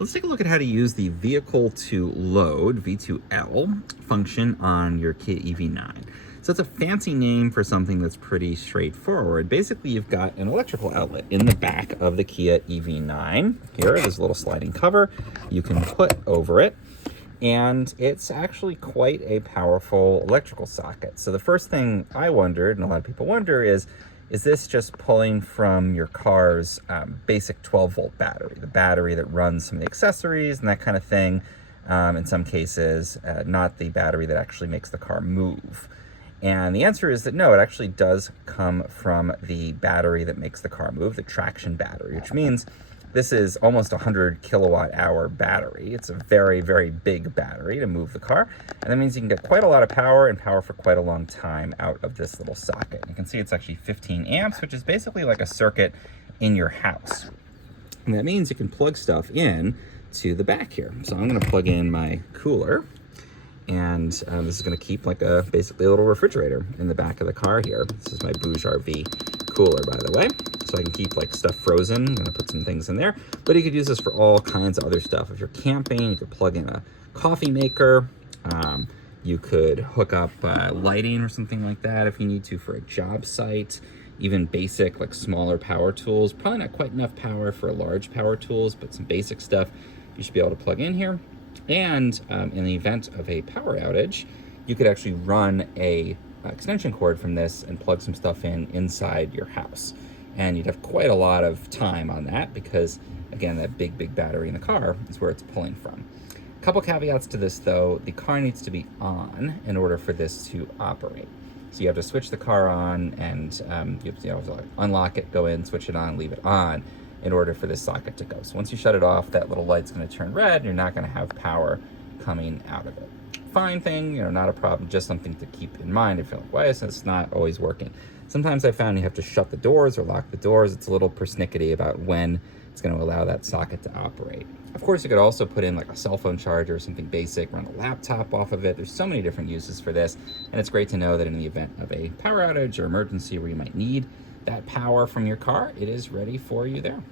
Let's take a look at how to use the vehicle to load v2l function on your Kia EV9. So it's a fancy name for something that's pretty straightforward. Basically, you've got an electrical outlet in the back of the Kia EV9. Here, there's a little sliding cover you can put over it. And it's actually quite a powerful electrical socket. So the first thing I wondered, and a lot of people wonder, is this just pulling from your car's basic 12-volt battery, the battery that runs some of the accessories and that kind of thing, in some cases, not the battery that actually makes the car move? And the answer is that no, it actually does come from the battery that makes the car move, the traction battery, which means this is almost 100 kilowatt hour battery. It's a very, very big battery to move the car. And that means you can get quite a lot of power and power for quite a long time out of this little socket. You can see it's actually 15 amps, which is basically like a circuit in your house. And that means you can plug stuff in to the back here. So I'm gonna plug in my cooler. And this is going to keep like basically a little refrigerator in the back of the car here. This is my Bouge RV cooler, by the way. So I can keep like stuff frozen. I'm going to put some things in there. But you could use this for all kinds of other stuff. If you're camping, you could plug in a coffee maker. You could hook up lighting or something like that if you need to for a job site. Even basic, like smaller power tools. Probably not quite enough power for large power tools, but some basic stuff you should be able to plug in here. And in the event of a power outage, you could actually run a extension cord from this and plug some stuff in inside your house. And you'd have quite a lot of time on that because, again, that big battery in the car is where it's pulling from. A couple caveats to this, though. The car needs to be on in order for this to operate. So you have to switch the car on and you have to like unlock it, go in, switch it on, leave it on, in order for this socket to go. So once you shut it off, that little light's gonna turn red and you're not gonna have power coming out of it. Fine thing, not a problem, just something to keep in mind if you're like, why is this not always working? Sometimes I found you have to shut the doors or lock the doors. It's a little persnickety about when it's gonna allow that socket to operate. Of course, you could also put in like a cell phone charger or something basic, run a laptop off of it. There's so many different uses for this, and it's great to know that in the event of a power outage or emergency where you might need that power from your car, it is ready for you there.